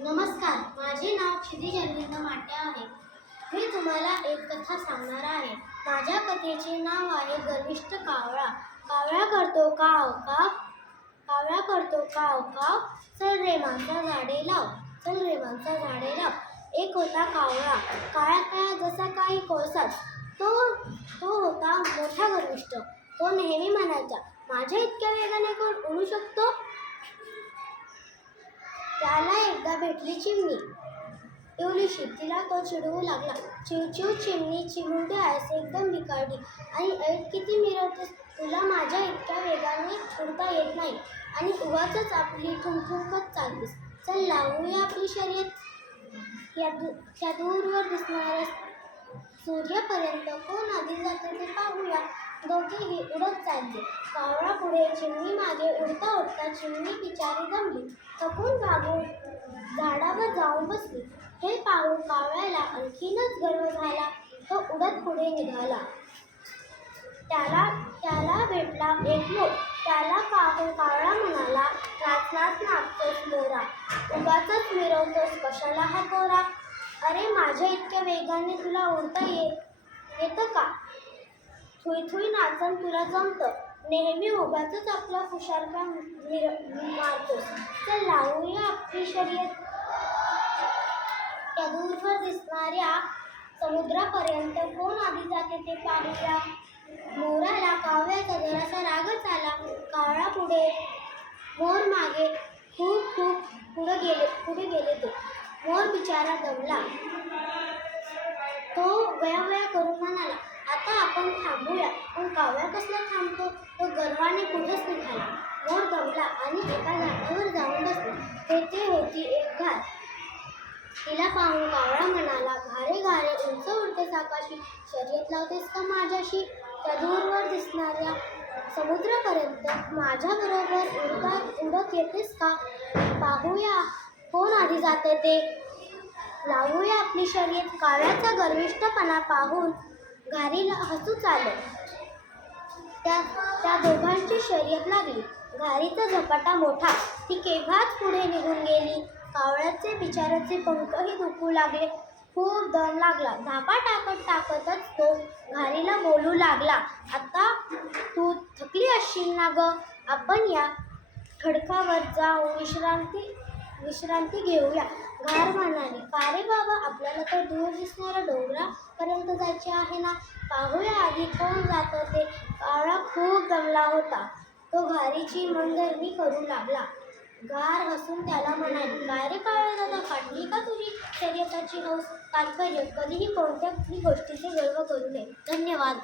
नमस्कार, माझे नाव क्षितिज अरविंद माटे आहे. मी तुम्हाला एक कथा सांगणार आहे. माझ्या कथेचे नाव आहे गर्विष्ठ कावळा. कावळा करतो काव काव, कावळा करतो काव काव, चल रे माणसा झाडे लाव, चल रे माणसा झाडे लाव. एक होता कावळा, काळा काळा जसा काही कोळसाच. तो होता मोठा गर्विष्ठ. तो नेहमी म्हणायचा, माझ्या इतक्या वेगाने कोण उडू शकतो? त्याला एकदा भेटली चिमणी एवढीशी. तिला तो चिडवू लागला, चिवचिव चिमणी, चिमुरडी आहेस एकदम भिकारडी, आणि ऐट किती मिरवतेस, तुला माझ्या इतक्या वेगाने उडता येत नाही, आणि उगाचच आपली ठुमठुमकत चालतेस. चल लावूया आपली शर्यत. त्या दूरवर दिसणाऱ्या सूर्यापर्यंत कोण आधी जाते ते पाहूया. दोघेही उडत चालले, कावळा पुढे चिमणी मागे. उडता उडता चिमणी बिचारी दमली, थकून भागून झाडावर जाऊन बसली. हे पाहून कावळ्याला आणखीनच गर्व झाला. तो उडत पुढे निघाला. त्याला भेटला एक मोर. त्याला पाहून कावळा म्हणाला, नाच नाच नाचतोस मोरा, उगाचच मिरवतोस कशाला हा कोरा. अरे माझ्या इतक्या वेगाने तुला उडता येतं का? थुई थुई नाचन तुला जमतं, नेहमी उगाचच आपला फुशारका मारतोस. चल लावूया आपली शर्यत. त्या दूरवर दिसणाऱ्या समुद्रापर्यंत कोण आधी जाते ते पाहूया. मोराला कावळ्याचा जरासा रागच आला. कावळा पुढे, मोर मागे. खूप खूप पुढे गेले ते. मोर बिचारा दमला. तो गयावया करून म्हणाला, आता आपण थांबूया. पण कावळा कसला थांबतो? तो गर्वाने पुढेच निघाला. मोर दमला आणि एका झाडावर जाऊन बसला. तेथे होती एक घार. तिला पाहून कावळा म्हणाला, घारे घारे उंच उडतेस आकाशी, शर्यत लावतेस का माझ्याशी? त्या दूरवर दिसणाऱ्या समुद्रापर्यंत माझ्याबरोबर उडत येतेस का? पाहूया कोण आधी जाते ते. लावूया आपली शर्यत. कावळ्याचा गर्विष्ठपणा पाहून घारीला हसूच आलं. त्या दोघांची शर्यत लागली. घारीचा झपाटा मोठा. ती केव्हाच पुढे निघून गेली. कावळ्याचे बिचाऱ्याचे पंखही दुखू लागले. खूप दम लागला. धापा टाकतच तो घारीला बोलू लागला, आता तू थकली असशील ना ग, आपण या खडकावर जाऊन विश्रांती घेऊया. घार म्हणाली, का रे बाबा, आपल्याला तर दूर दिसणाऱ्या डोंगरापर्यंत जायचे आहे ना, पाहूया आधी कोण जातं ते. कावळा खूप दमला होता. तो घारीची मनधरणी करू लागला. घार हसून त्याला म्हणाली, काय रे कावळा दादा, काढली का तुझी शर्यताची हौस? तात्पर्य, कधीही कोणत्याही गोष्टीचे गर्व करू नये. धन्यवाद.